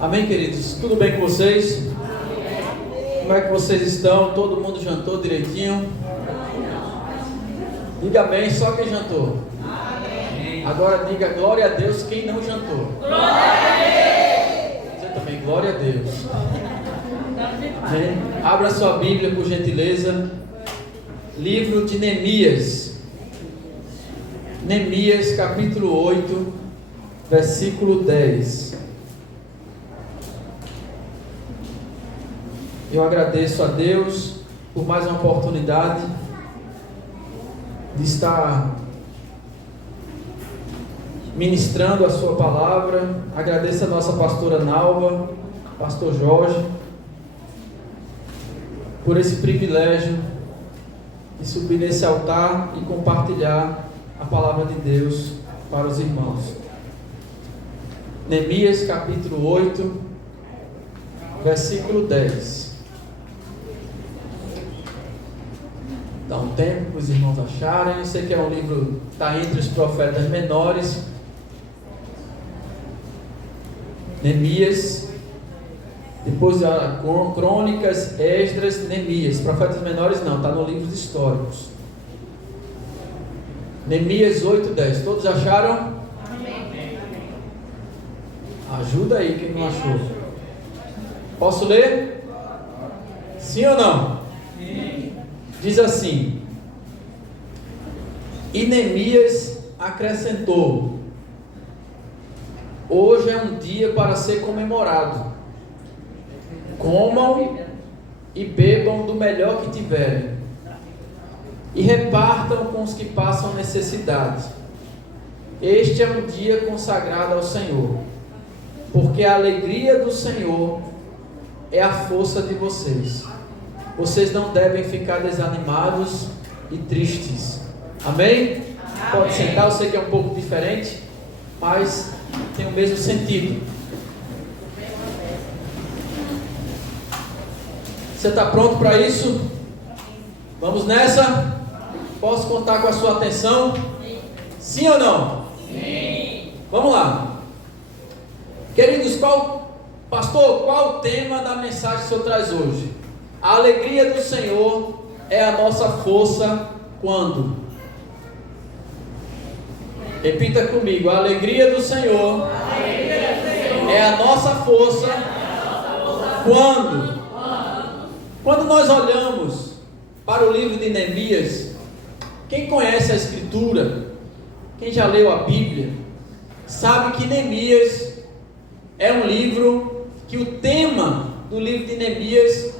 Amém, queridos? Tudo bem com vocês? Como é que vocês estão? Todo mundo jantou direitinho? Diga amém, só quem jantou. Agora diga glória a Deus quem não jantou. Glória a Deus! Você também, glória a Deus. Amém? Abra sua Bíblia, por gentileza. Livro de Neemias. Neemias, capítulo 8, versículo 10. Eu agradeço a Deus por mais uma oportunidade de estar ministrando a sua palavra. Agradeço a nossa pastora Nalva, pastor Jorge, por esse privilégio de subir nesse altar e compartilhar a palavra de Deus para os irmãos. Neemias capítulo 8, versículo 10. Dá um tempo para os irmãos acharem. Eu sei que é um livro, está entre os profetas menores. Neemias, depois a Crônicas, Esdras, Neemias. Profetas menores não, está no livro dos históricos. Neemias 8:10. Todos acharam? Amém. Ajuda aí quem não achou. Posso ler? Sim ou não? Sim. Diz assim: e Neemias acrescentou: hoje é um dia para ser comemorado. Comam e bebam do melhor que tiverem, e repartam com os que passam necessidade. Este é um dia consagrado ao Senhor, porque a alegria do Senhor é a força de vocês. Vocês não devem ficar desanimados e tristes. Amém? Pode sentar, eu sei que é um pouco diferente, mas tem o mesmo sentido. Você está pronto para isso? Vamos nessa? Posso contar com a sua atenção? Sim ou não? Sim. Vamos lá. Queridos, pastor, qual o tema da mensagem que o senhor traz hoje? A alegria do Senhor é a nossa força quando? Repita comigo: a alegria do Senhor é a nossa força quando? Quando nós olhamos para o livro de Neemias, quem conhece a Escritura, quem já leu a Bíblia, sabe que Neemias é um livro que o tema do livro de Neemias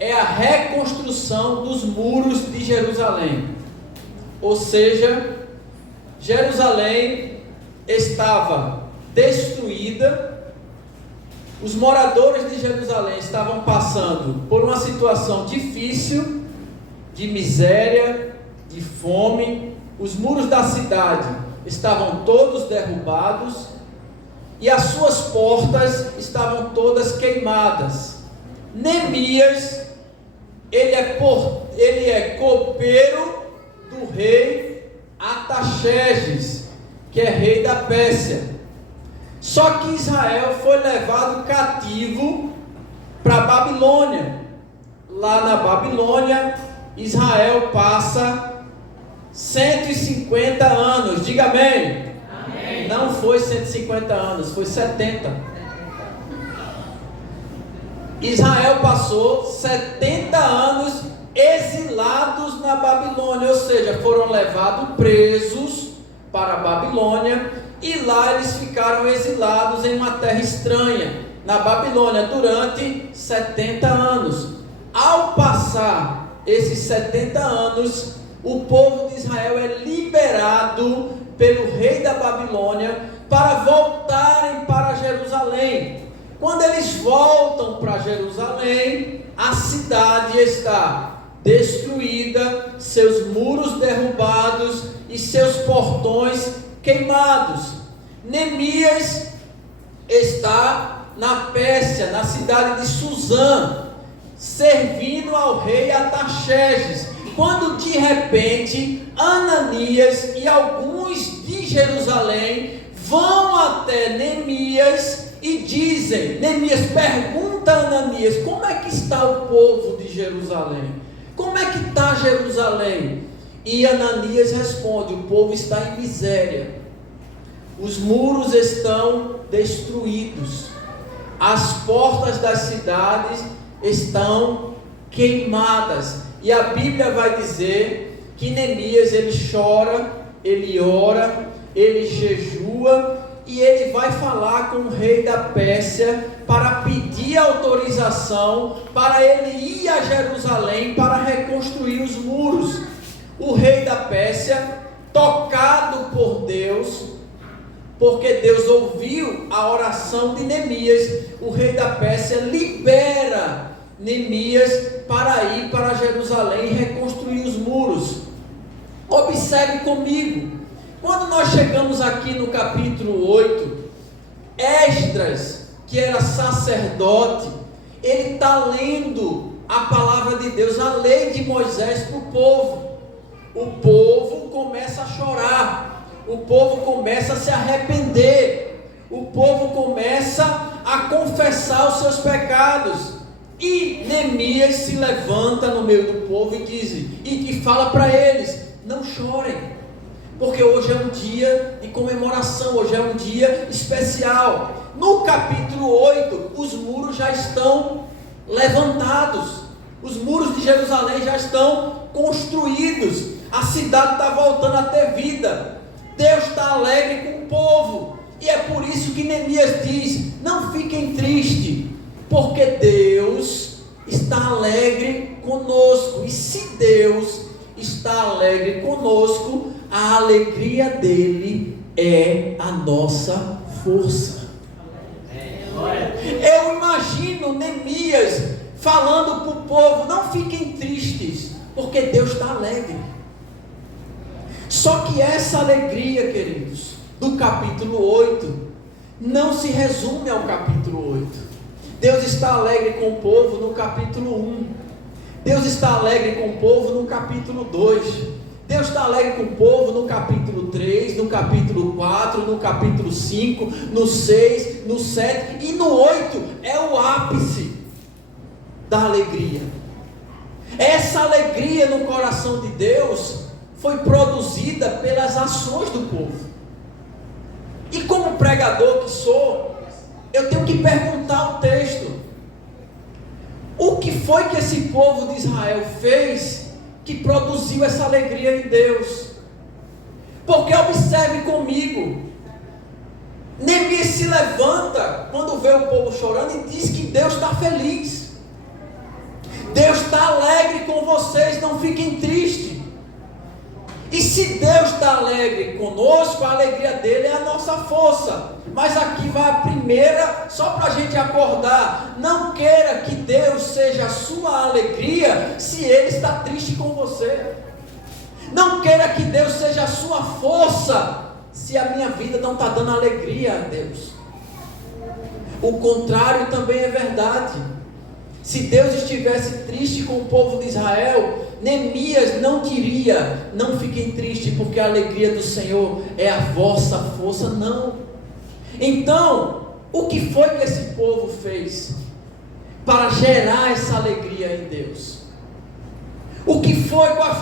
é a reconstrução dos muros de Jerusalém. Ou seja, Jerusalém estava destruída, os moradores de Jerusalém estavam passando por uma situação difícil, de miséria, de fome, os muros da cidade estavam todos derrubados e as suas portas estavam todas queimadas. Neemias, ele é copeiro do rei Artaxerxes, que é rei da Pérsia. Só que Israel foi levado cativo para a Babilônia. Lá na Babilônia, Israel passa 150 anos. Diga amém. Amém. Não foi 150 anos, foi 70. Israel passou 70 anos exilados na Babilônia, ou seja, foram levados presos para a Babilônia e lá eles ficaram exilados em uma terra estranha, na Babilônia, durante 70 anos. Ao passar esses 70 anos, o povo de Israel é liberado pelo rei da Babilônia para voltarem para Jerusalém. Quando eles voltam para Jerusalém, a cidade está destruída, seus muros derrubados e seus portões queimados. Neemias está na Pérsia, na cidade de Suzã, servindo ao rei Artaxerxes, quando de repente Ananias e alguns de Jerusalém vão até Neemias e dizem, Neemias pergunta a Ananias, como é que está o povo de Jerusalém? Como é que está Jerusalém? E Ananias responde, o povo está em miséria, os muros estão destruídos, as portas das cidades estão queimadas. E a Bíblia vai dizer que Neemias, ele chora, ele ora, ele jejua, e ele vai falar com o rei da Pérsia para pedir autorização para ele ir a Jerusalém para reconstruir os muros. O rei da Pérsia, tocado por Deus, porque Deus ouviu a oração de Neemias, o rei da Pérsia libera Neemias para ir para Jerusalém e reconstruir os muros. Observe comigo, quando nós chegamos aqui no capítulo 8, Esdras, que era sacerdote, ele está lendo a palavra de Deus, a lei de Moisés para o povo. O povo começa a chorar, o povo começa a se arrepender, o povo começa a confessar os seus pecados. E Neemias se levanta no meio do povo e diz, e fala para eles, não chorem, porque hoje é um dia de comemoração, hoje é um dia especial. No capítulo 8, os muros já estão levantados, os muros de Jerusalém já estão construídos, a cidade está voltando a ter vida, Deus está alegre com o povo, e é por isso que Neemias diz, não fiquem tristes, porque Deus está alegre conosco, e se Deus está alegre conosco, a alegria dele é a nossa força. Eu imagino Neemias falando para o povo, não fiquem tristes, porque Deus está alegre. Só que essa alegria, queridos, do capítulo 8, não se resume ao capítulo 8. Deus está alegre com o povo no capítulo 1. Deus está alegre com o povo no capítulo 2. Deus está alegre com o povo no capítulo 3, no capítulo 4, no capítulo 5, no 6, no 7 e no 8 é o ápice da alegria. Essa alegria no coração de Deus foi produzida pelas ações do povo. E como pregador que sou, eu tenho que perguntar o texto: o que foi que esse povo de Israel fez que produziu essa alegria em Deus? Porque observe comigo, Neemias se levanta quando vê o povo chorando e diz que Deus está feliz, Deus está alegre com vocês, não fiquem tristes. E se Deus está alegre conosco, a alegria dele é a nossa força. Mas aqui vai a primeira, só para a gente acordar: não queira que Deus seja a sua alegria se Ele está triste com você. Não queira que Deus seja a sua força se a minha vida não está dando alegria a Deus. O contrário também é verdade. Se Deus estivesse triste com o povo de Israel, Neemias não diria: não fiquem tristes, porque a alegria do Senhor é a vossa força. Não. Então, o que foi que esse povo fez para gerar essa alegria em Deus? O que foi, quais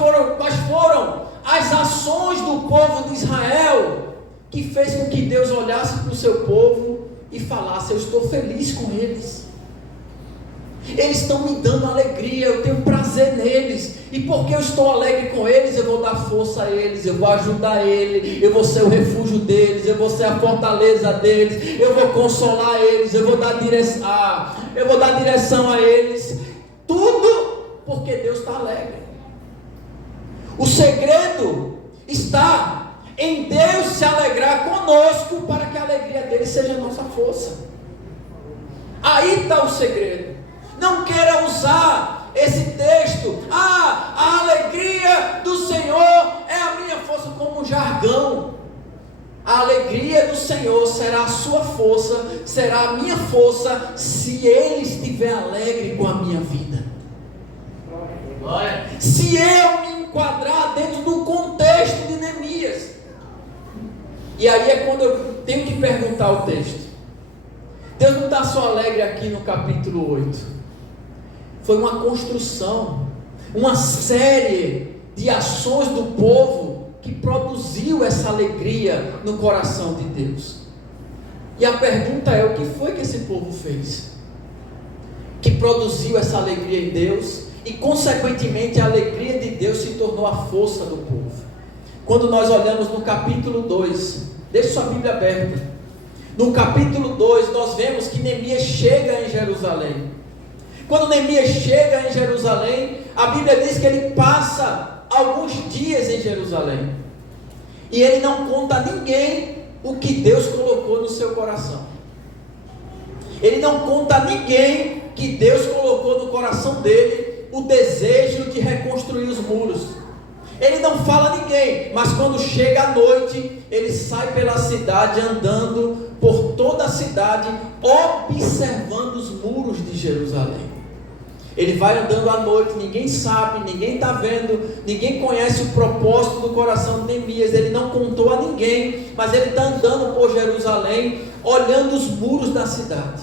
foram as ações do povo de Israel que fez com que Deus olhasse para o seu povo e falasse: eu estou feliz com eles, eles estão me dando alegria, eu tenho prazer neles, e porque eu estou alegre com eles, eu vou dar força a eles, eu vou ajudar eles, eu vou ser o refúgio deles, eu vou ser a fortaleza deles, eu vou consolar eles, eu vou dar direção a eles, tudo porque Deus está alegre. O segredo está em Deus se alegrar conosco, para que a alegria dele seja a nossa força. Aí está o segredo. Não queira usar esse texto: a alegria do Senhor é a minha força, como um jargão. A alegria do Senhor será a sua força, será a minha força, se Ele estiver alegre com a minha vida. Se eu me enquadrar dentro do contexto de Neemias. E aí é quando eu tenho que perguntar o texto: Deus não está só alegre aqui no capítulo 8. Foi uma construção, uma série de ações do povo que produziu essa alegria no coração de Deus. E a pergunta é: o que foi que esse povo fez que produziu essa alegria em Deus e consequentemente a alegria de Deus se tornou a força do povo? Quando nós olhamos no capítulo 2, deixe sua Bíblia aberta. No capítulo 2 nós vemos que Neemias chega em Jerusalém. Quando Neemias chega em Jerusalém, a Bíblia diz que ele passa alguns dias em Jerusalém, e ele não conta a ninguém o que Deus colocou no seu coração. Ele não conta a ninguém que Deus colocou no coração dele o desejo de reconstruir os muros. Ele não fala a ninguém, mas quando chega a noite, ele sai pela cidade, andando por toda a cidade, observando os muros de Jerusalém. Ele vai andando à noite, ninguém sabe, ninguém está vendo, ninguém conhece o propósito do coração de Neemias. Ele não contou a ninguém, mas ele está andando por Jerusalém, olhando os muros da cidade,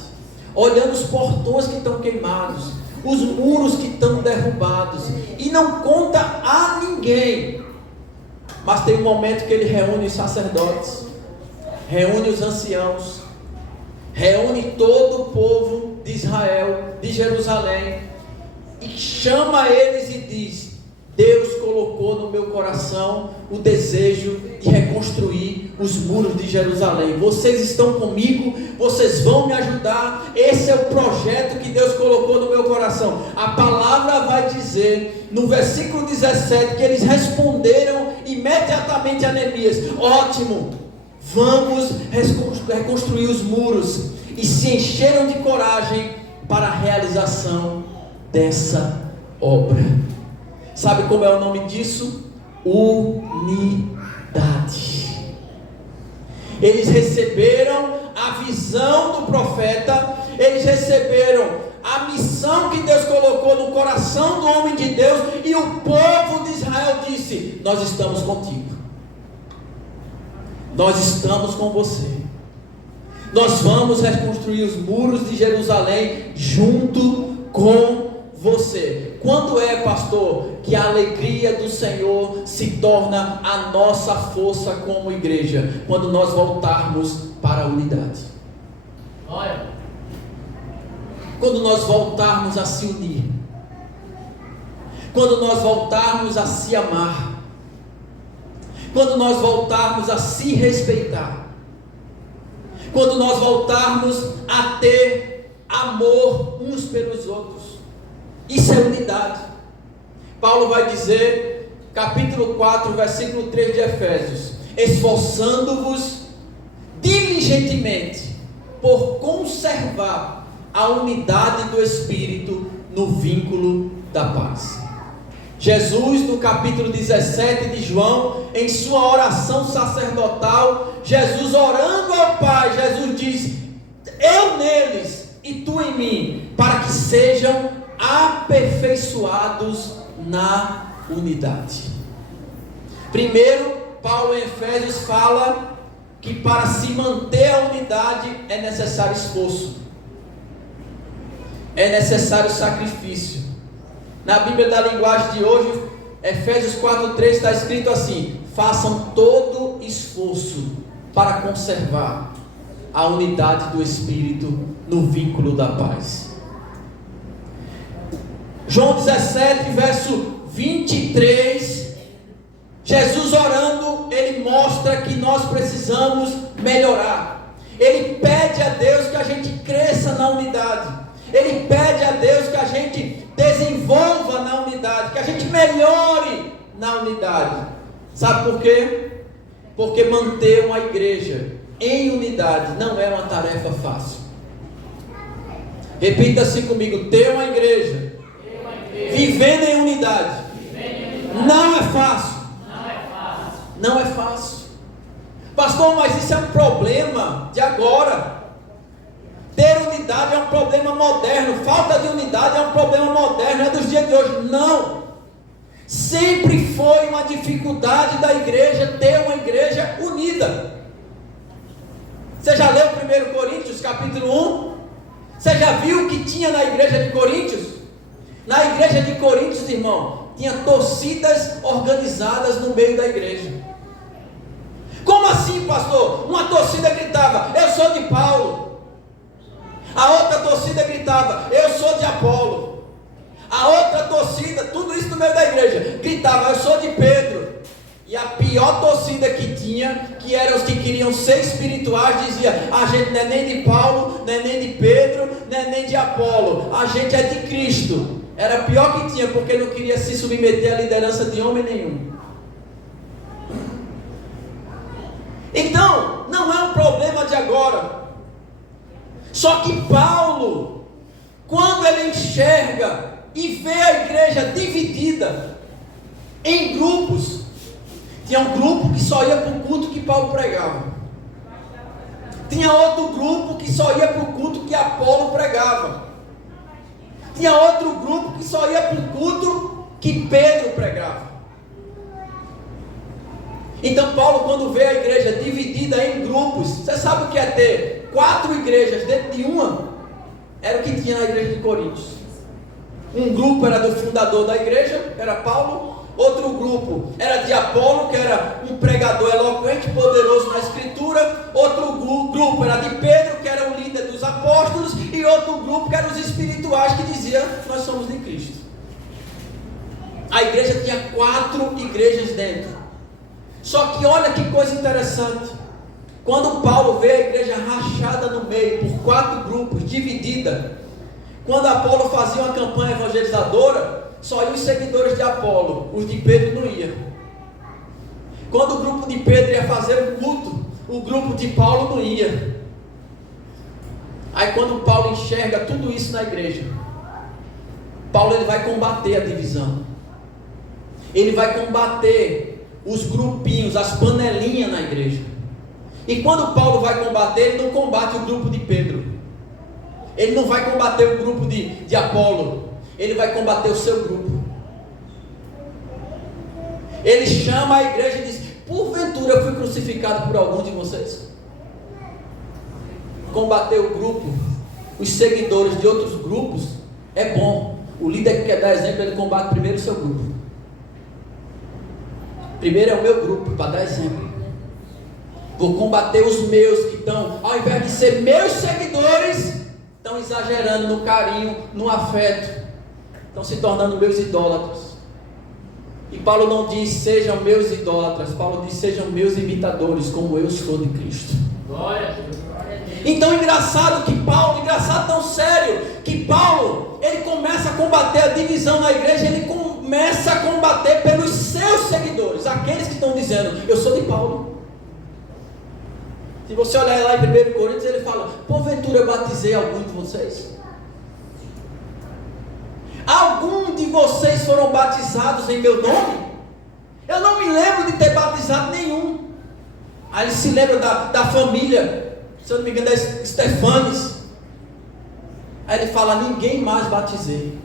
olhando os portões que estão queimados, os muros que estão derrubados, e não conta a ninguém. Mas tem um momento que ele reúne os sacerdotes, reúne os anciãos, reúne todo o povo de Israel, de Jerusalém, e chama eles e diz: Deus colocou no meu coração o desejo de reconstruir os muros de Jerusalém. Vocês estão comigo? Vocês vão me ajudar? Esse é o projeto que Deus colocou no meu coração. A palavra vai dizer, no versículo 17, que eles responderam imediatamente a Neemias: ótimo, vamos reconstruir os muros. E se encheram de coragem para a realização dessa obra. Sabe como é o nome disso? Unidade. Eles receberam a visão do profeta, eles receberam a missão que Deus colocou no coração do homem de Deus, e o povo de Israel disse: nós estamos contigo, nós estamos com você, nós vamos reconstruir os muros de Jerusalém junto com você. Quando é, pastor, que a alegria do Senhor se torna a nossa força como igreja? Quando nós voltarmos para a unidade. Olha, quando nós voltarmos a se unir, quando nós voltarmos a se amar, quando nós voltarmos a se respeitar, quando nós voltarmos a ter amor uns pelos outros. Isso é unidade. Paulo vai dizer, capítulo 4, versículo 3 de Efésios: esforçando-vos diligentemente por conservar a unidade do Espírito no vínculo da paz. Jesus, no capítulo 17 de João, em sua oração sacerdotal, Jesus orando ao Pai, Jesus diz: eu neles e tu em mim, para que sejam aperfeiçoados na unidade. Primeiro, Paulo em Efésios fala que para se manter a unidade é necessário esforço, é necessário sacrifício. Na Bíblia da linguagem de hoje, Efésios 4:3 está escrito assim: façam todo esforço para conservar a unidade do Espírito no vínculo da paz. João 17, verso 23, Jesus orando, ele mostra que nós precisamos melhorar. Ele pede a Deus que a gente cresça na unidade. Ele pede a Deus que a gente desenvolva na unidade, que a gente melhore na unidade. Sabe por quê? Porque manter uma igreja em unidade não é uma tarefa fácil. Repita assim comigo: ter uma igreja vivendo em unidade não é fácil. Não é fácil. Pastor, mas isso é um problema de agora. Ter unidade é um problema moderno. Falta de unidade é um problema moderno, é dos dias de hoje. Não. Sempre foi uma dificuldade da igreja ter uma igreja unida. Você já leu 1 Coríntios capítulo 1? Você já viu o que tinha na igreja de Coríntios? Na igreja de Coríntios, irmão, tinha torcidas organizadas no meio da igreja. Como assim, pastor? Uma torcida gritava, eu sou de Paulo. A outra torcida gritava, eu sou de Apolo. A outra torcida, tudo isso no meio da igreja, gritava, eu sou de Pedro. E a pior torcida que tinha, que eram os que queriam ser espirituais, dizia, a gente não é nem de Paulo, não é nem de Pedro, não é nem de Apolo, a gente é de Cristo. Era a pior que tinha, porque não queria se submeter à liderança de homem nenhum. Então, não é um problema de agora. Só que Paulo, quando ele enxerga e vê a igreja dividida em grupos, tinha um grupo que só ia para o culto que Paulo pregava. Tinha outro grupo que só ia para o culto que Apolo pregava. Tinha outro grupo que só ia para o culto que Pedro pregava. Então Paulo, quando vê a igreja dividida em grupos, você sabe o que é ter 4 igrejas dentro de uma? Era o que tinha na igreja de Coríntios. Um grupo era do fundador da igreja, era Paulo. Outro grupo era de Apolo, que era um pregador eloquente, poderoso na escritura. Outro grupo era de Pedro, que era o líder dos apóstolos. E outro grupo que eram os espirituais, que diziam, nós somos de Cristo. A igreja tinha 4 igrejas dentro. Só que olha que coisa interessante. Quando Paulo vê a igreja rachada no meio, por 4 grupos, dividida. Quando Apolo fazia uma campanha evangelizadora, só iam os seguidores de Apolo, os de Pedro não iam. Quando o grupo de Pedro ia fazer um culto, o grupo de Paulo não ia. Aí quando Paulo enxerga tudo isso na igreja, Paulo ele vai combater a divisão. Ele vai combater os grupinhos, as panelinhas na igreja. E quando Paulo vai combater, ele não combate o grupo de Pedro. Ele não vai combater o grupo de Apolo. Ele vai combater o seu grupo. Ele chama a igreja e diz, porventura eu fui crucificado por algum de vocês? Combater o grupo, os seguidores de outros grupos, é bom. O líder que quer dar exemplo, ele combate primeiro o seu grupo. Primeiro é o meu grupo, para dar exemplo. Vou combater os meus que estão, ao invés de ser meus seguidores, estão exagerando no carinho, no afeto, estão se tornando meus idólatras. E Paulo não diz sejam meus idólatras, Paulo diz sejam meus imitadores, como eu sou de Cristo. Glória a Deus. Então engraçado tão sério, que Paulo, ele começa a combater a divisão na igreja, ele começa a combater pelos seus seguidores, aqueles que estão dizendo, eu sou de Paulo. Se você olhar lá em 1 Coríntios, ele fala, porventura eu batizei algum de vocês? Algum de vocês foram batizados em meu nome? Eu não me lembro de ter batizado nenhum. Aí ele se lembra da família, se eu não me engano, da Stefanes. Aí ele fala, ninguém mais batizei.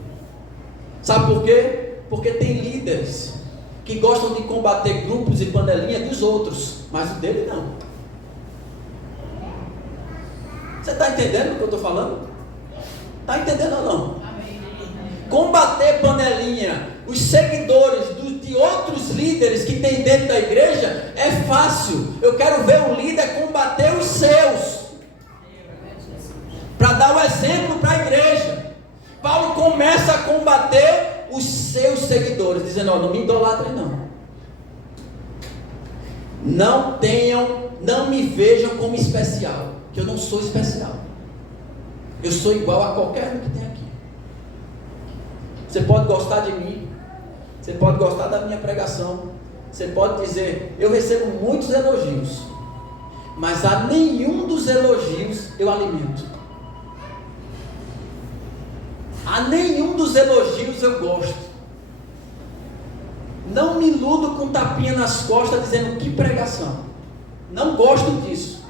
Sabe por quê? Porque tem líderes que gostam de combater grupos e panelinhas dos outros, mas o dele não. Você está entendendo o que eu estou falando? Está entendendo ou não? Combater panelinha, os seguidores de outros líderes que tem dentro da igreja é fácil. Eu quero ver o líder combater os seus, para dar o exemplo para a igreja. Paulo começa a combater os seus seguidores, dizendo, não me idolatrem não. Não me vejam como especial, que eu não sou especial. Eu sou igual a qualquer um que tem aqui. Você pode gostar de mim, você pode gostar da minha pregação, você pode dizer, eu recebo muitos elogios, mas a nenhum dos elogios eu alimento. A nenhum dos elogios eu gosto. Não me iludo com tapinha nas costas dizendo que pregação. Não gosto disso.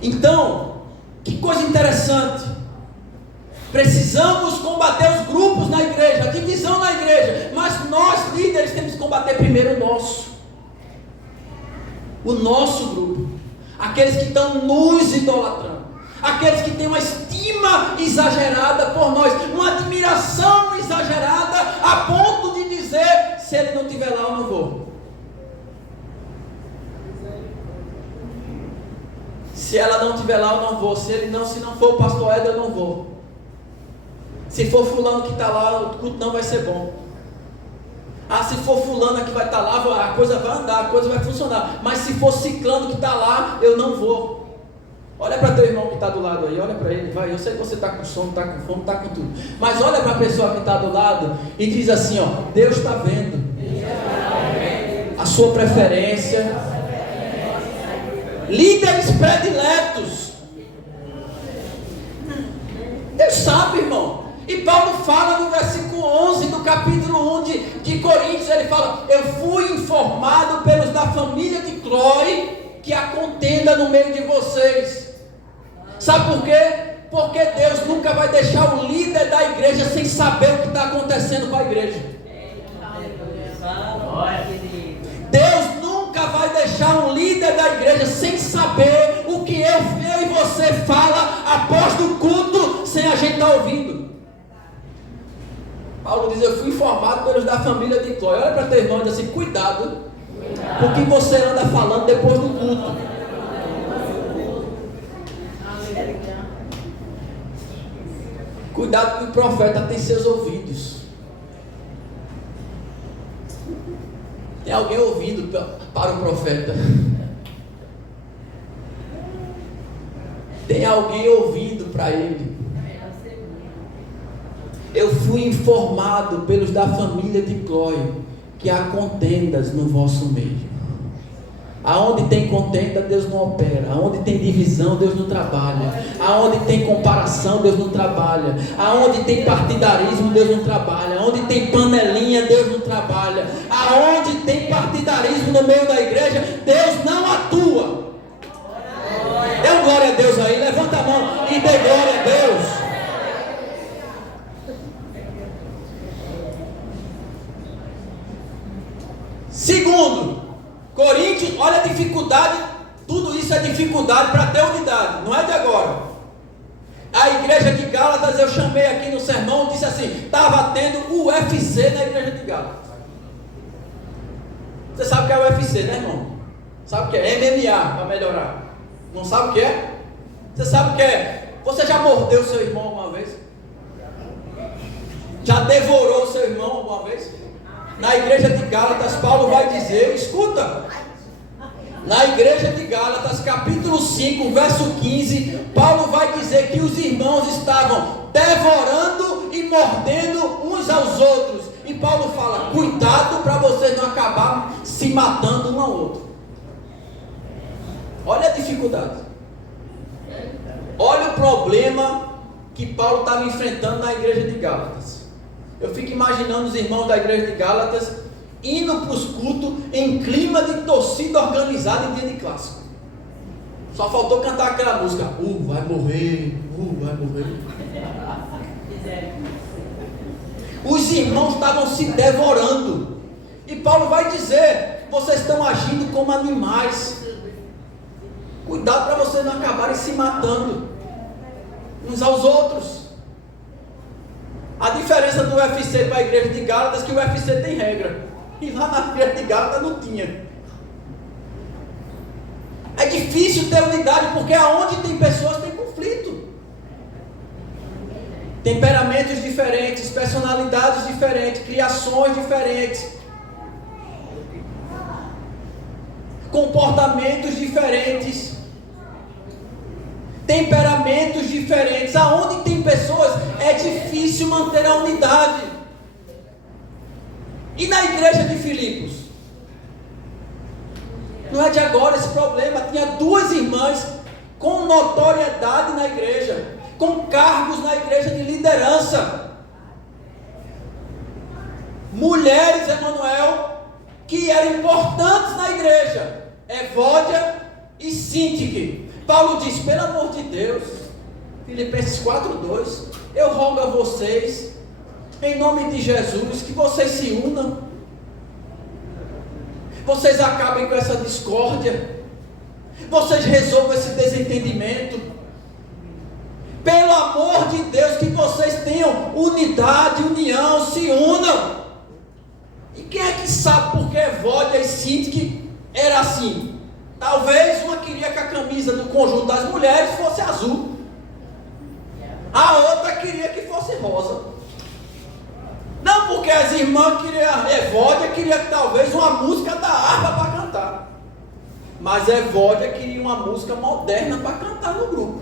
Então, que coisa interessante. Precisamos combater os grupos na igreja, a divisão na igreja, mas nós líderes temos que combater primeiro o nosso grupo. aqueles que estão nos idolatrando, aqueles que têm uma estima exagerada por nós, uma admiração exagerada, a ponto de dizer: se ele não estiver lá, eu não vou. Se ela não estiver lá, eu não vou. Se não for o pastor Eder, eu não vou. Se for fulano que está lá, o culto não vai ser bom. Se for fulana que vai estar lá, a coisa vai andar, a coisa vai funcionar. Mas se for ciclano que está lá, eu não vou. Olha para teu irmão que está do lado aí, olha para ele, vai. Eu sei que você está com sono, está com fome, está com tudo. Mas olha para a pessoa que está do lado e diz assim: ó, Deus está vendo a sua preferência. Líderes prediletos. Deus sabe, irmão. E Paulo fala no versículo 11 do capítulo 1 de Coríntios, ele fala: eu fui informado pelos da família de Cloe que há contenda no meio de vocês. Sabe por quê? Porque Deus nunca vai deixar o líder da igreja sem saber o que está acontecendo com a igreja. Deus nunca vai deixar um líder da igreja sem saber o que eu e você fala após do culto, sem a gente estar ouvindo. Paulo diz: eu fui informado pelos da família de Cloe. Olha para teu irmão e diz assim: cuidado com o que você anda falando depois do culto. Cuidado que o profeta tem seus ouvidos. Tem alguém ouvindo para o profeta. Tem alguém ouvindo para ele. Eu fui informado pelos da família de Cloe que há contendas no vosso meio. Aonde tem contenda, Deus não opera. Aonde tem divisão, Deus não trabalha. Aonde tem comparação, Deus não trabalha. Aonde tem partidarismo, Deus não trabalha. Aonde tem panelinha, Deus não trabalha. Aonde tem partidarismo no meio da igreja, Deus não atua. Dê um glória a Deus aí, levanta a mão e dê glória a Deus. Segundo, Coríntios, olha a dificuldade, tudo isso é dificuldade para ter unidade, não é de agora. A igreja de Gálatas, eu chamei aqui no sermão, disse assim: estava tendo o UFC na igreja de Gálatas. Você sabe o que é o UFC, né, irmão? Sabe o que é? MMA, para melhorar. Não sabe o que é? Você sabe o que é? Você já mordeu seu irmão alguma vez? Já devorou o seu irmão alguma vez? Na igreja de Gálatas, Paulo vai dizer, escuta, na igreja de Gálatas, capítulo 5, verso 15, Paulo vai dizer que os irmãos estavam devorando e mordendo uns aos outros. E Paulo fala: cuidado para vocês não acabarem se matando um ao outro. Olha a dificuldade. Olha o problema que Paulo estava enfrentando na igreja de Gálatas. Eu fico imaginando os irmãos da igreja de Gálatas indo para os cultos em clima de torcida organizada em dia de clássico. Só faltou cantar aquela música: vai morrer, vai morrer. Os irmãos estavam se devorando. E Paulo vai dizer: vocês estão agindo como animais. Cuidado para vocês não acabarem se matando uns aos outros. A diferença do UFC para a igreja de Gálatas é que o UFC tem regra. E lá na igreja de Gálatas não tinha. É difícil ter unidade, porque aonde tem pessoas tem conflito. Temperamentos diferentes, personalidades diferentes, criações diferentes, comportamentos diferentes, temperamentos diferentes. Aonde tem pessoas é difícil manter a unidade. E na igreja de Filipos? Não é de agora esse problema. Tinha duas irmãs com notoriedade na igreja, com cargos na igreja de liderança, mulheres, Emanuel, que eram importantes na igreja, Evódia e Síntique. Paulo diz: pelo amor de Deus, Filipenses 4:2, eu rogo a vocês, em nome de Jesus, que vocês se unam, vocês acabem com essa discórdia, vocês resolvam esse desentendimento. Pelo amor de Deus, que vocês tenham unidade, união, se unam. E quem é que sabe por que Evódia e Sintique era assim? Talvez uma queria que a camisa do conjunto das mulheres fosse azul, a outra queria que fosse rosa. Não porque as irmãs queriam, Evódia queria talvez uma música da harpa para cantar, mas Evódia queria uma música moderna para cantar no grupo.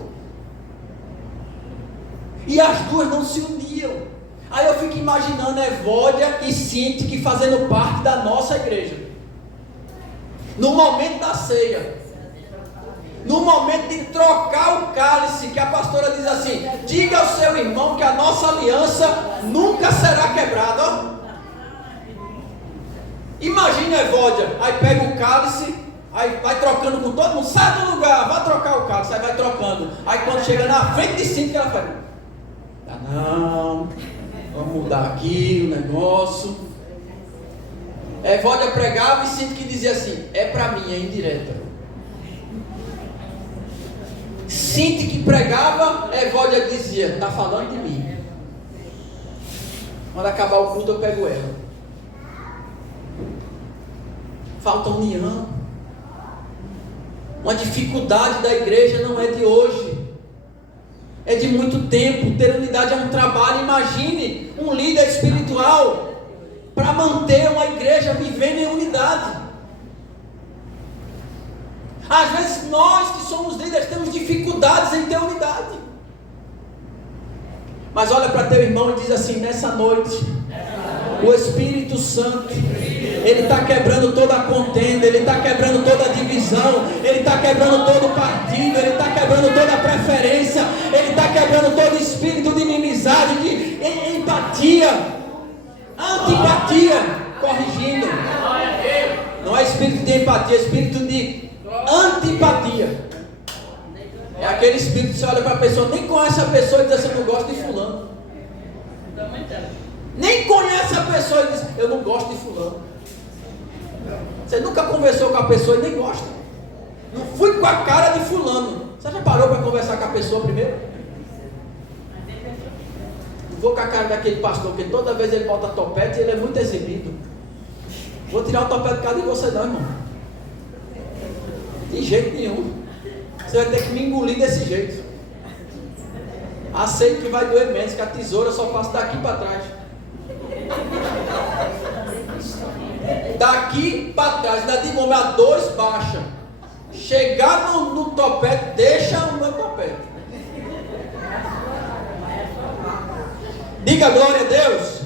E as duas não se uniam. Aí eu fico imaginando Evódia e Sintique fazendo parte da nossa igreja. No momento da ceia, no momento de trocar o cálice, que a pastora diz assim: diga ao seu irmão que a nossa aliança nunca será quebrada. Ó. Imagina Evódia, aí pega o cálice, aí vai trocando com todo mundo, sai do lugar, vai trocar o cálice, aí vai trocando. Aí quando chega na frente de Sintique, ela fala: não, vamos mudar aqui o negócio. Evódia pregava e Sintique dizia assim: é para mim, é indireta. Sintique pregava, Evódia dizia: está falando de mim. Quando acabar o culto eu pego ela. Falta união. Uma dificuldade da igreja não é de hoje, é de muito tempo. Ter unidade é um trabalho. Imagine um líder espiritual para manter uma igreja vivendo em unidade. Às vezes nós que somos líderes temos dificuldades em ter unidade. Mas olha para teu irmão e diz assim: nessa noite, o Espírito Santo, Ele está quebrando toda a contenda, Ele está quebrando toda a divisão, Ele está quebrando todo o partido, Ele está quebrando toda a preferência, Ele está quebrando todo o espírito de inimizade, de empatia, antipatia, corrigindo. Não é espírito de empatia, é espírito de antipatia. É aquele espírito que você olha para a pessoa, nem conhece a pessoa e diz assim: eu não gosto de fulano. Nem conhece a pessoa e diz: eu não gosto de fulano. Você nunca conversou com a pessoa e nem gosta. Não fui com a cara de fulano. Você já parou para conversar com a pessoa primeiro? Não vou com a cara daquele pastor, porque toda vez ele bota topete e ele é muito exibido. Vou tirar o topete de casa de você não, irmão. De jeito nenhum. Você vai ter que me engolir desse jeito. Aceito que vai doer menos, que a tesoura só passa daqui para trás. Daqui para trás, ainda digo, homem, a 2 baixa. Chegar no topete, deixa o meu topete. Diga glória a Deus.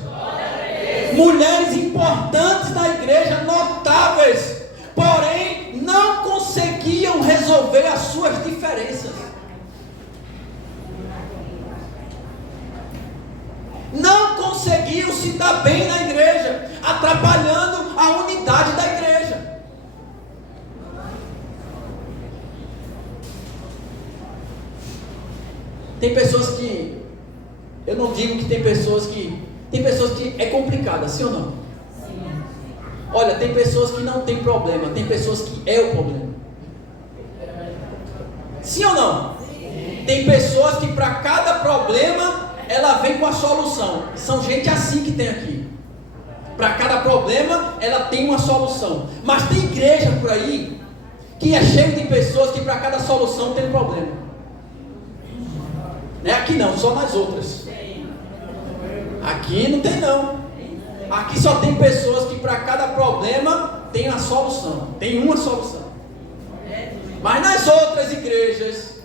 Mulheres importantes na igreja, notáveis, porém não conseguiam resolver as suas diferenças. Não conseguiam se dar bem na igreja, atrapalhando a unidade da igreja. Tem pessoas que, eu não digo que tem pessoas que é complicada, sim ou não? Sim. Olha, tem pessoas que não tem problema, tem pessoas que é o problema. Sim ou não? Sim. Tem pessoas que para cada problema ela vem com a solução. São gente assim que tem aqui. Para cada problema ela tem uma solução. Mas tem igreja por aí que é cheio de pessoas que para cada solução tem problema. Não é aqui não, só nas outras. Aqui não tem não. Aqui só tem pessoas que para cada problema tem uma solução. Tem uma solução. Mas nas outras igrejas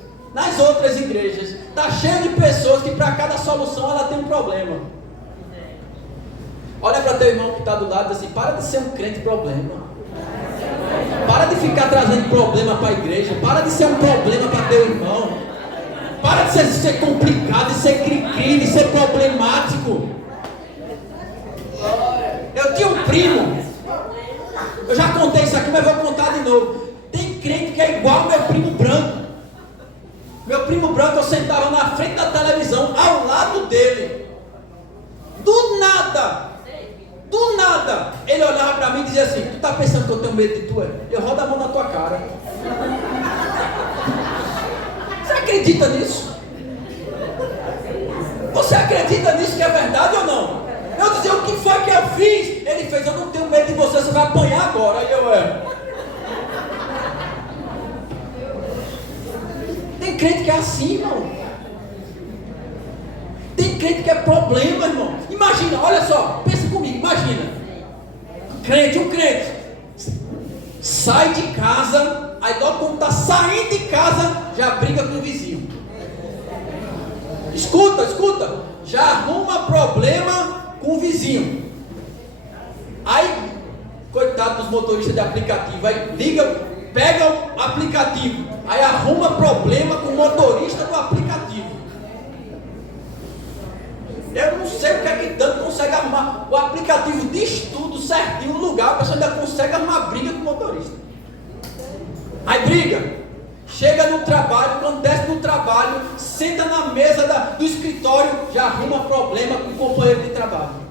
está cheio de pessoas que para cada solução ela tem um problema. Olha para teu irmão que está do lado e diz assim: para de ser um crente problema. Para de ficar trazendo problema para a igreja. Para de ser um problema para teu irmão. Para de ser complicado, de ser cri-cri, de ser problemático. Eu tinha um primo, eu já contei isso aqui, mas vou contar de novo. Tem crente que é igual ao meu primo branco. Meu primo branco, eu sentava na frente da televisão, ao lado dele. Do nada, ele olhava para mim e dizia assim: tu está pensando que eu tenho medo de tu? Eu rodo a mão na tua cara. acredita nisso? Você acredita nisso que é verdade ou não? Eu dizia, o que foi que eu fiz? Ele fez, eu não tenho medo de você, você vai apanhar agora. Aí eu Tem crente que é assim, irmão. Tem crente que é problema, irmão. Imagina, olha só, pensa comigo, imagina. Um crente, sai de casa, aí logo quando está saindo de casa, já briga com o vizinho. Escuta, já arruma problema com o vizinho. Aí, coitado dos motoristas de aplicativo, aí pega o aplicativo, aí arruma problema com o motorista do aplicativo. Eu não sei porque é que tanto consegue arrumar. O aplicativo diz tudo certinho, o lugar, a pessoa ainda consegue arrumar briga com o motorista. Aí briga. Chega no trabalho, quando desce no trabalho, senta na mesa do escritório, já arruma problema com o companheiro de trabalho.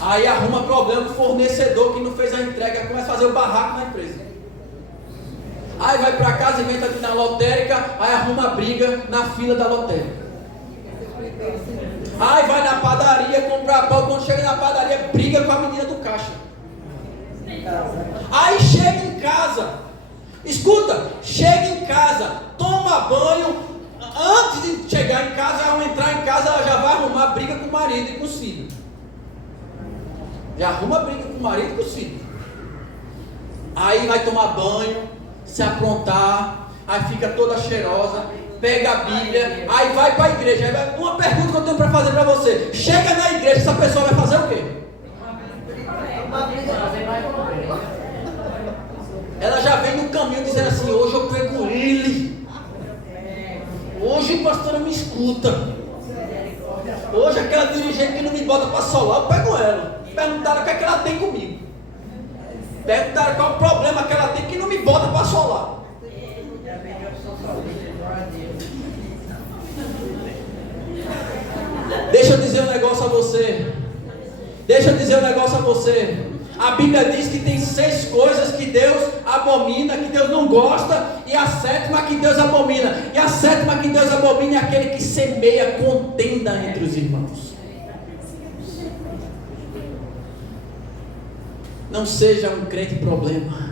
Aí arruma problema com o fornecedor que não fez a entrega, começa a fazer o barraco na empresa. Aí vai para casa, inventa aqui na lotérica, aí arruma briga na fila da lotérica. Aí vai na padaria comprar pão, quando chega na padaria, briga com a menina do caixa. Aí chega em casa. Escuta, chega em casa, toma banho, antes de chegar em casa, ao entrar em casa, ela já vai arrumar briga com o marido e com os filhos. Já arruma briga com o marido e com os filhos. Aí vai tomar banho, se aprontar, aí fica toda cheirosa, pega a Bíblia, aí vai para a igreja. Aí uma pergunta que eu tenho para fazer para você: chega na igreja, essa pessoa vai fazer o quê? Ela já vem no caminho dizendo assim: hoje eu pego ele, hoje a pastora me escuta, hoje aquela dirigente que não me bota para solar, eu pego ela. Perguntaram o que é que ela tem comigo, perguntaram qual é o problema que ela tem que não me bota para solar. Deixa eu dizer um negócio a você. A Bíblia diz que tem 6 coisas que Deus abomina, que Deus não gosta, e a 7ª que Deus abomina. E a 7ª que Deus abomina é aquele que semeia contenda entre os irmãos. Não seja um crente problema.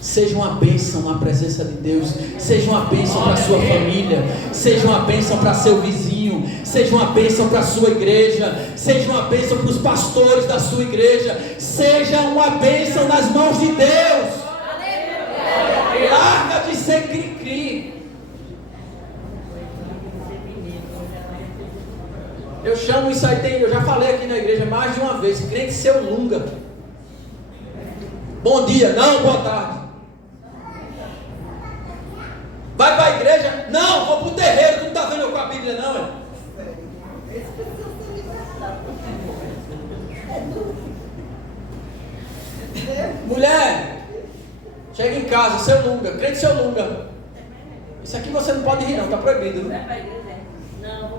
Seja uma bênção na presença de Deus. Seja uma bênção para a sua família. Seja uma bênção para seu vizinho. Seja uma bênção para a sua igreja. Seja uma bênção para os pastores da sua igreja. Seja uma bênção nas mãos de Deus. Larga de ser cri-cri. Eu chamo isso aí, eu já falei aqui na igreja mais de uma vez: crente seu lunga. Bom dia, não, boa tarde. Vai para a igreja? Não, vou para o terreiro. Tu não está vendo eu com a Bíblia, não, é? Mulher, chega em casa, seu lunga, crente seu lunga. Isso aqui você não pode rir, não, está proibido, né?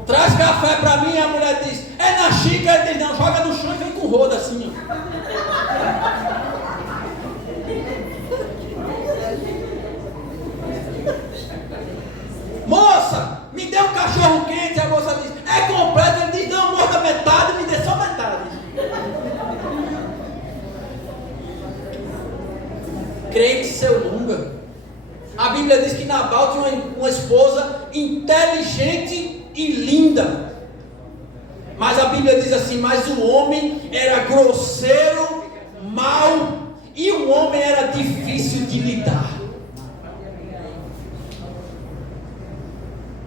Traz café para mim, a mulher diz: é na xícara. Ele diz: não, joga no chão e vem com roda assim, ó. Moça, me dê um cachorro quente. A moça diz: é completo. Ele diz: não, morda metade, me dê só metade. Crente seu lunga. A Bíblia diz que Nabal tinha uma esposa inteligente e linda. Mas a Bíblia diz assim: mas o homem era grosseiro, mau, e o homem era difícil de lidar.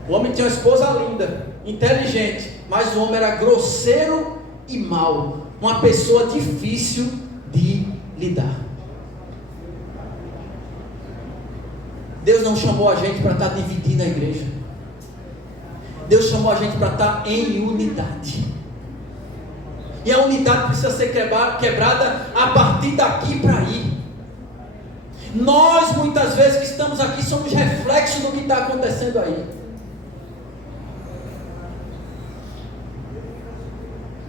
O homem tinha uma esposa linda, inteligente, mas o homem era grosseiro e mau, uma pessoa difícil de lidar. Deus não chamou a gente para estar dividindo a igreja. Deus chamou a gente para estar em unidade. E a unidade precisa ser quebrada a partir daqui para aí. Nós, muitas vezes que estamos aqui, somos reflexos do que está acontecendo aí.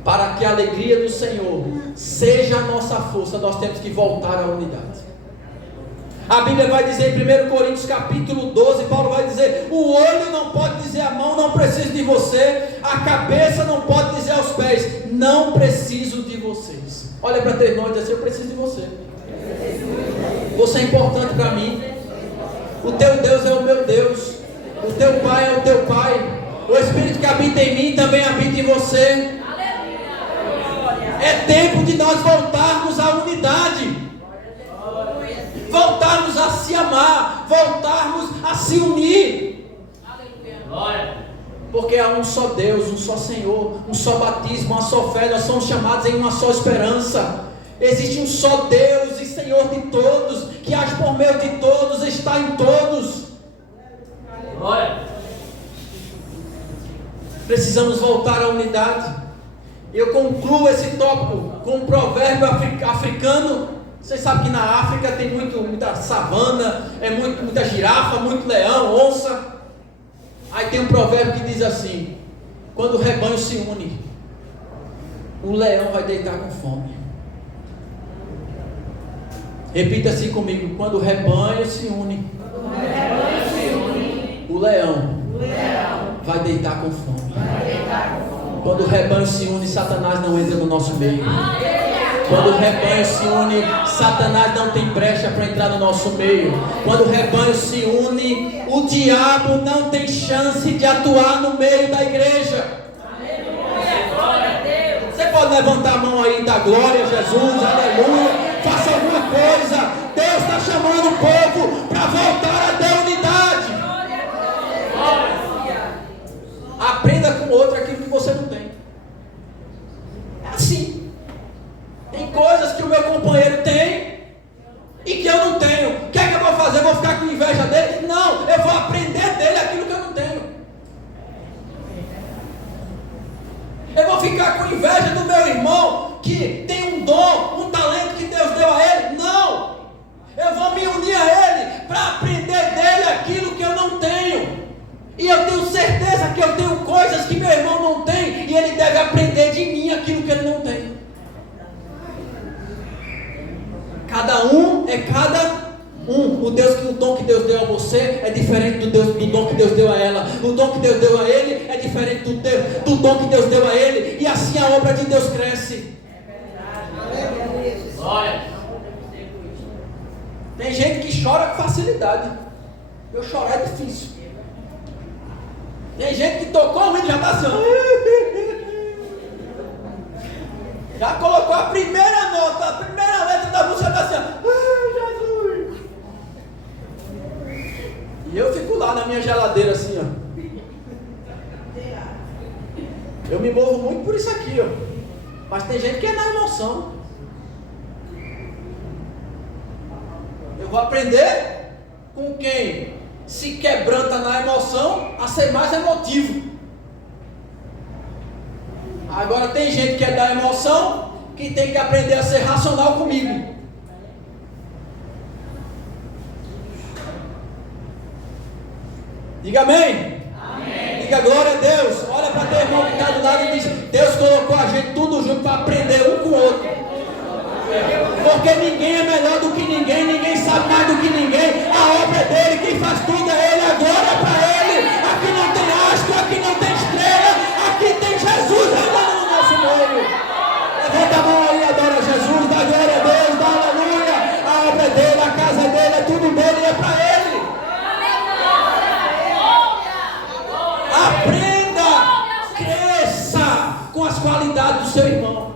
Para que a alegria do Senhor seja a nossa força, nós temos que voltar à unidade. A Bíblia vai dizer em 1 Coríntios capítulo 12, Paulo vai dizer: o olho não pode dizer à mão, não preciso de você. A cabeça não pode dizer aos pés, não preciso de vocês. Olha para teu irmão e diz assim: eu preciso de você. Você é importante para mim. O teu Deus é o meu Deus. O teu Pai é o teu Pai. O Espírito que habita em mim também habita em você. É tempo de nós voltarmos à unidade. Voltarmos a se amar, voltarmos a se unir. Porque há um só Deus, um só Senhor, um só batismo, uma só fé. Nós somos chamados em uma só esperança. Existe um só Deus e Senhor de todos, que age por meio de todos, está em todos. Precisamos voltar à unidade. Eu concluo esse tópico com um provérbio africano. Vocês sabem que na África tem muita savana, muita girafa, muito leão, onça. Aí tem um provérbio que diz assim: quando o rebanho se une, o leão vai deitar com fome. Repita assim comigo: quando o rebanho se une, o leão vai deitar com fome. Quando o rebanho se une, Satanás não entra no nosso meio. Quando o rebanho se une, Satanás não tem brecha para entrar no nosso meio. Quando o rebanho se une, o diabo não tem chance de atuar no meio da igreja. Você pode levantar a mão aí e dar glória a Jesus, aleluia. Faça alguma coisa. Deus está chamando o povo para voltar a ter unidade. Aprenda com o outro aquilo que você não tem. É assim. Tem coisas que o meu companheiro tem e que eu não tenho. O que é que eu vou fazer? Eu vou ficar com inveja dele? Não, eu vou aprender dele aquilo que eu não tenho. Eu vou ficar com inveja do meu irmão que tem um dom, um talento que Deus deu a ele? Não. Eu vou me unir a ele para aprender dele aquilo que eu não tenho. E eu tenho certeza que eu tenho coisas que meu irmão não tem e ele deve aprender de mim aquilo que ele não tem. Cada um é cada um. O dom que Deus deu a você é diferente do dom que Deus deu a ela. O dom que Deus deu a ele é diferente do dom que Deus deu a ele. E assim a obra de Deus cresce. Tem gente que chora com facilidade. Eu chorar é difícil. Tem gente que tocou o hino e já está assim. Já colocou a primeira nota, a primeira letra da música, está assim. Ai, Jesus! E eu fico lá na minha geladeira assim, ó. Eu me movo muito por isso aqui, ó. Mas tem gente que é na emoção. Eu vou aprender com quem se quebranta na emoção a ser mais emotivo. Agora tem gente que é da emoção que tem que aprender a ser racional comigo. Diga amém. Amém. Diga glória a Deus. Olha para teu irmão que está do lado e diz: Deus colocou a gente tudo junto para aprender um com o outro. Porque ninguém é melhor do que ninguém, ninguém sabe mais do que ninguém. A obra é dele, quem faz tudo é ele, a glória é para ele. Aqui não tem astro, aqui não tem estrela, aqui tem Jesus andando no nosso meio. Levanta a mão aí, adora Jesus, dá glória a Deus, dá aleluia. A obra é dele, a casa é dele, é tudo dele, é para ele. Aprenda, cresça com as qualidades do seu irmão.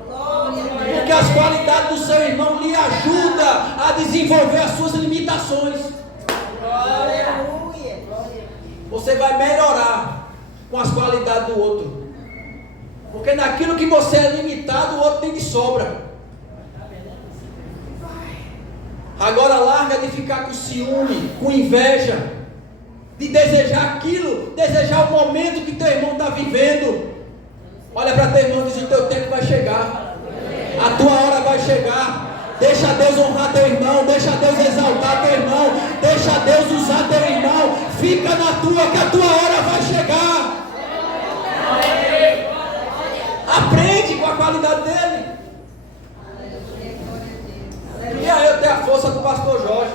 Porque as qualidades do seu irmão lhe ajudam a desenvolver as suas limitações. Você vai melhorar com as qualidades do outro. Porque naquilo que você é limitado, o outro tem de sobra. Agora larga de ficar com ciúme, com inveja, de desejar aquilo, desejar o momento que teu irmão está vivendo. Olha para teu irmão e diz: o teu tempo vai chegar. A tua hora vai chegar. Deixa Deus honrar teu irmão. Deixa Deus exaltar teu irmão. Deixa Deus usar teu irmão. Fica na tua, que a tua hora vai chegar. Aprende com a qualidade dele. Queria eu ter a força do pastor Jorge.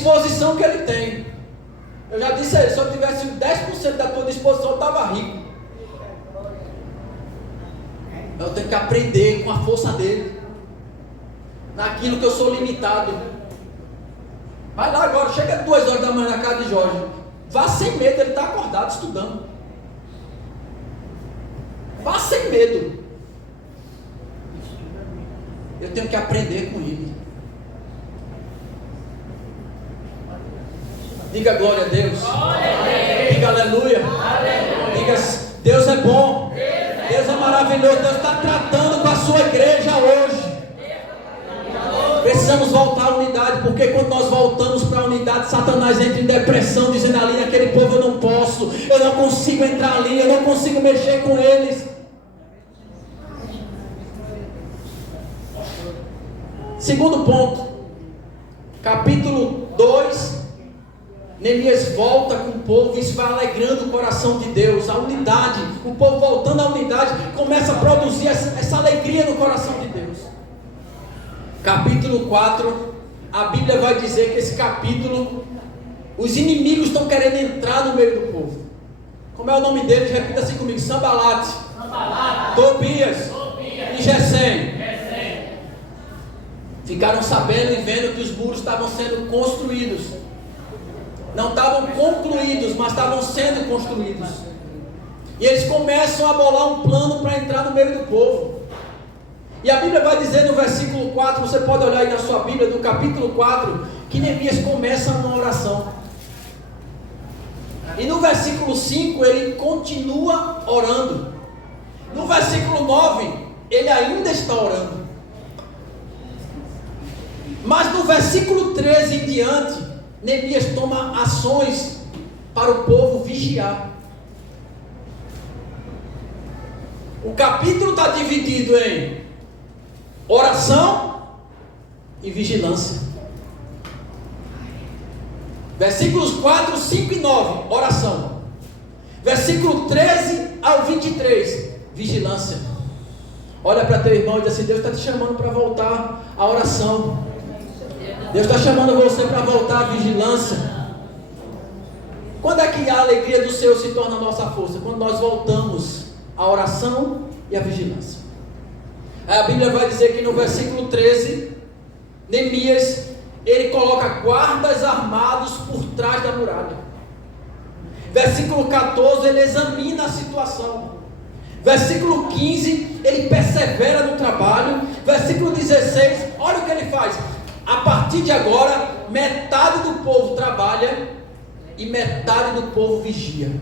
disposição que ele tem. Eu já disse a ele, se eu tivesse 10% da tua disposição, eu estava rico. Eu tenho que aprender com a força dele, naquilo que eu sou limitado. Vai lá agora, chega 2 horas da manhã na casa de Jorge. Vá sem medo, ele está acordado estudando. Vá sem medo. Eu tenho que aprender com ele. Diga glória a Deus. Diga aleluia. Diga Deus é bom. Deus é maravilhoso. Deus está tratando com a sua igreja hoje. Precisamos voltar à unidade, porque quando nós voltamos para a unidade, Satanás entra em depressão, dizendo ali, aquele povo eu não posso, eu não consigo entrar ali, eu não consigo mexer com eles. Segundo ponto, capítulo 2, Neemias volta com o povo, isso vai alegrando o coração de Deus, a unidade, o povo voltando à unidade, começa a produzir essa alegria no coração de Deus. Capítulo 4, a Bíblia vai dizer que esse capítulo, os inimigos estão querendo entrar no meio do povo. Como é o nome deles? Repita assim comigo: Sambalate, Tobias e Gesem. Ficaram sabendo e vendo que os muros estavam sendo construídos. Não estavam concluídos, mas estavam sendo construídos. E eles começam a bolar um plano para entrar no meio do povo. E a Bíblia vai dizer no versículo 4, você pode olhar aí na sua Bíblia, do capítulo 4, que Neemias começa uma oração. E no versículo 5 ele continua orando. No versículo 9, ele ainda está orando. Mas no versículo 13 em diante, Neemias toma ações para o povo vigiar. O capítulo está dividido em oração e vigilância. Versículos 4, 5 e 9, oração. Versículo 13 ao 23, vigilância. Olha para teu irmão e diz assim: Deus está te chamando para voltar à oração. Deus está chamando você para voltar à vigilância. Quando é que a alegria do Senhor se torna a nossa força? Quando nós voltamos à oração e à vigilância. A Bíblia vai dizer que no versículo 13, Neemias, ele coloca guardas armados por trás da muralha. Versículo 14, ele examina a situação. Versículo 15, ele persevera no trabalho. Versículo 16, olha o que ele faz. A partir de agora, metade do povo trabalha e metade do povo vigia.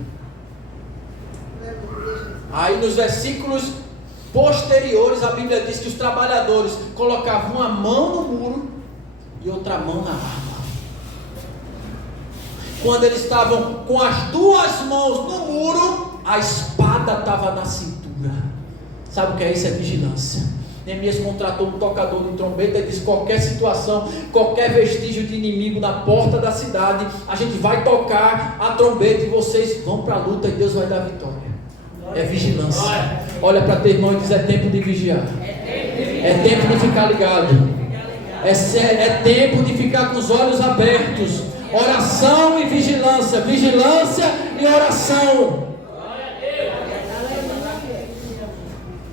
Aí nos versículos posteriores, a Bíblia diz que os trabalhadores colocavam uma mão no muro e outra mão na arma. Quando eles estavam com as duas mãos no muro, a espada estava na cintura. Sabe o que é isso? É vigilância. Neemias contratou um tocador de trombeta e disse: qualquer situação, qualquer vestígio de inimigo na porta da cidade, a gente vai tocar a trombeta e vocês vão para a luta e Deus vai dar vitória. É vigilância. Olha para teu irmão e diz: é tempo de vigiar. É tempo de ficar ligado. É tempo de ficar com os olhos abertos. Oração e vigilância. Vigilância e oração.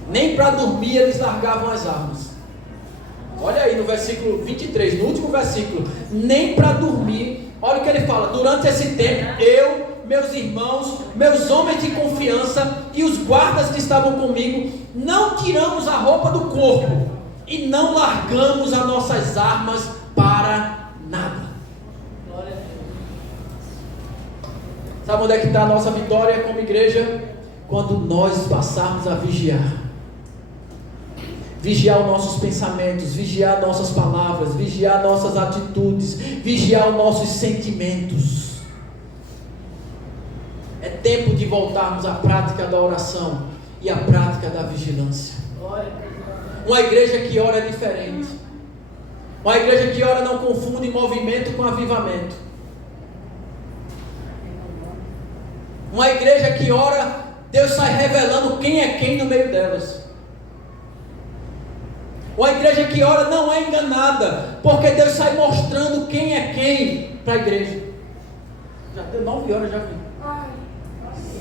Nem para dormir eles largavam as armas. Olha aí no versículo 23, no último versículo. Nem para dormir. Olha o que ele fala: durante esse tempo, eu, meus irmãos, meus homens de confiança e os guardas que estavam comigo, não tiramos a roupa do corpo e não largamos as nossas armas para nada. Sabe onde é que está a nossa vitória como igreja? Quando nós passarmos a vigiar. Vigiar os nossos pensamentos, vigiar nossas palavras, vigiar nossas atitudes, vigiar os nossos sentimentos. É tempo de voltarmos à prática da oração e à prática da vigilância. Uma igreja que ora é diferente. Uma igreja que ora não confunde movimento com avivamento. Uma igreja que ora, Deus sai revelando quem é quem no meio delas. Uma igreja que ora não é enganada, porque Deus sai mostrando quem é quem para a igreja. Já deu 9 horas, já vi.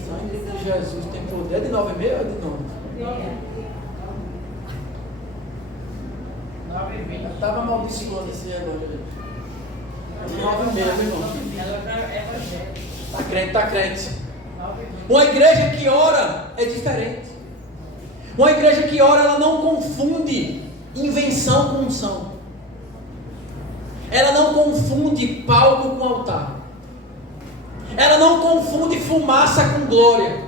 Sangue de Jesus tem poder. É de 9h30 ou é de 9? 9h20. Estava amaldiçoando esse relógio. 9h30, meu irmão. Está crente. Uma igreja que ora é diferente. Uma igreja que ora, ela não confunde invenção com unção. Ela não confunde palco com altar. Ela não confunde fumaça com glória.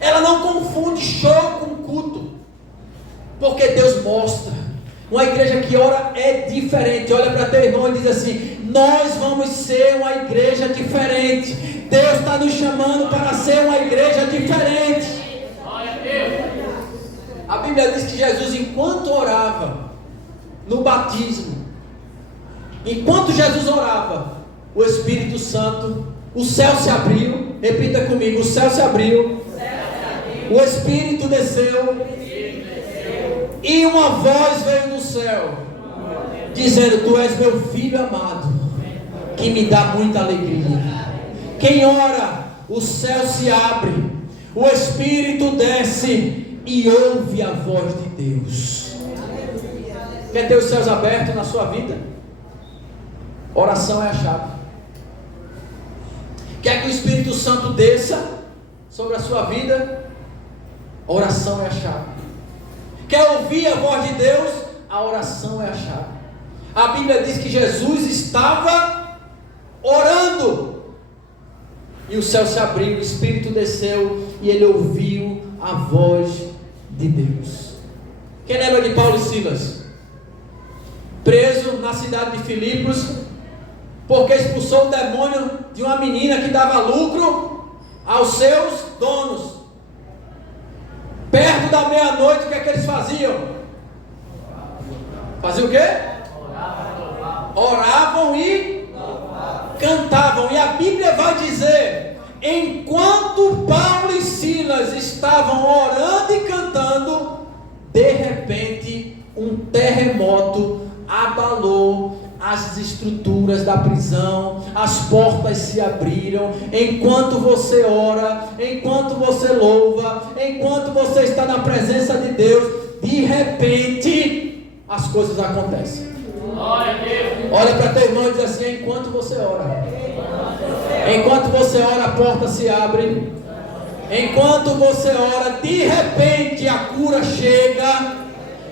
Ela não confunde show com culto. Porque Deus mostra. Uma igreja que ora é diferente. Olha para teu irmão e diz assim: nós vamos ser uma igreja diferente. Deus está nos chamando para ser uma igreja diferente. A Bíblia diz que Jesus, enquanto orava no batismo, enquanto Jesus orava, o Espírito Santo, o céu se abriu. Repita comigo: o céu se abriu, o Espírito desceu, e uma voz veio do céu, dizendo: tu és meu filho amado, que me dá muita alegria. Quem ora, o céu se abre, o Espírito desce e ouve a voz de Deus. Quer ter os céus abertos na sua vida? Oração é a chave. Quer que o Espírito Santo desça sobre a sua vida? Oração é a chave. Quer ouvir a voz de Deus? A oração é a chave. A Bíblia diz que Jesus estava orando, e o céu se abriu, o Espírito desceu, e ele ouviu a voz de Deus. Quem lembra de Paulo e Silas? Preso na cidade de Filipos, porque expulsou o demônio de uma menina que dava lucro aos seus donos. Perto da meia-noite, o que é que eles faziam? Faziam o quê? Oravam e cantavam. E a Bíblia vai dizer: enquanto Paulo e Silas estavam orando e cantando, de repente um terremoto abalou as estruturas da prisão, as portas se abriram. Enquanto você ora, enquanto você louva, enquanto você está na presença de Deus, de repente as coisas acontecem. Olha para teu irmão e diz assim: enquanto você ora, enquanto você ora, a porta se abre. Enquanto você ora, de repente a cura chega.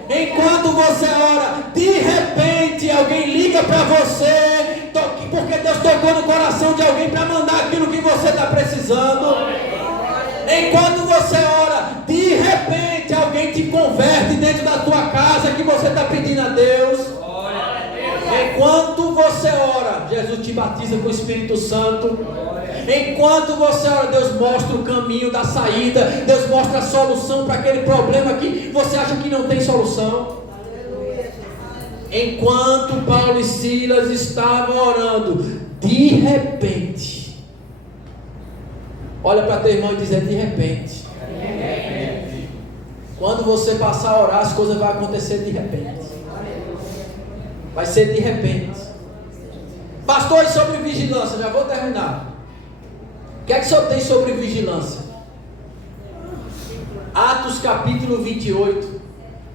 Enquanto você ora, de repente alguém liga para você, porque Deus tocou no coração de alguém para mandar aquilo que você está precisando. Enquanto você ora, de repente alguém te converte dentro da tua casa que você está pedindo a Deus. Enquanto você ora, Jesus te batiza com o Espírito Santo. Enquanto você ora, Deus mostra o caminho da saída. Deus mostra a solução para aquele problema que você acha que não tem solução. Enquanto Paulo e Silas estavam orando, de repente, olha para teu irmão e diz: de repente. Quando você passar a orar, as coisas vão acontecer de repente. Vai ser de repente. Pastor, e sobre vigilância? Já vou terminar. O que é que o senhor tem sobre vigilância? Atos capítulo 28.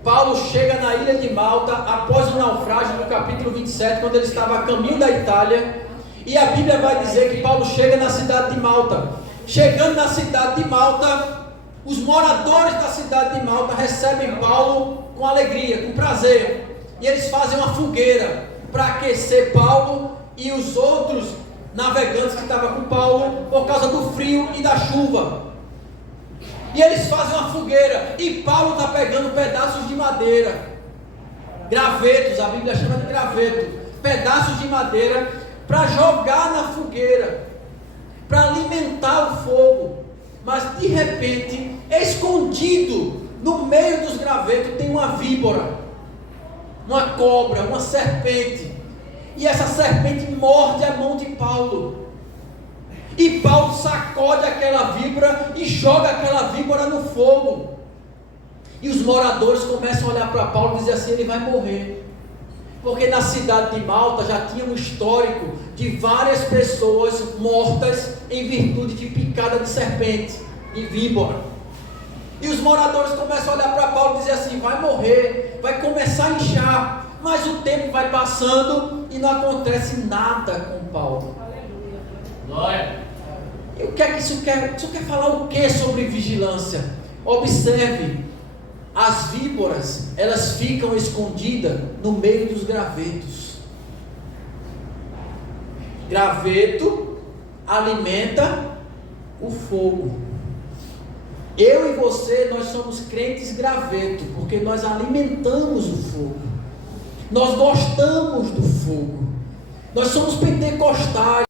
Paulo chega na ilha de Malta após o naufrágio no capítulo 27, quando ele estava a caminho da Itália. E a Bíblia vai dizer que Paulo chega na cidade de Malta. Chegando na cidade de Malta, os moradores da cidade de Malta recebem Paulo com alegria, com prazer. E eles fazem uma fogueira para aquecer Paulo e os outros navegantes que estavam com Paulo, por causa do frio e da chuva. E eles fazem uma fogueira, e Paulo está pegando pedaços de madeira, gravetos, a Bíblia chama de graveto, pedaços de madeira, para jogar na fogueira, para alimentar o fogo. Mas de repente, escondido no meio dos gravetos, tem uma víbora, uma cobra, uma serpente. E essa serpente morde a mão de Paulo. E Paulo sacode aquela víbora e joga aquela víbora no fogo. E os moradores começam a olhar para Paulo e dizer assim: ele vai morrer. Porque na cidade de Malta já tinha um histórico de várias pessoas mortas em virtude de picada de serpente, de víbora. E os moradores começam a olhar para Paulo e dizer assim: vai morrer, vai começar a inchar. Mas o tempo vai passando e não acontece nada com Paulo. Aleluia. Glória. E o que é que isso quer? Isso quer falar o que sobre vigilância? Observe, as víboras, elas ficam escondidas no meio dos gravetos. Graveto alimenta o fogo. Eu e você, nós somos crentes graveto, porque nós alimentamos o fogo. Nós gostamos do fogo. Nós somos pentecostais.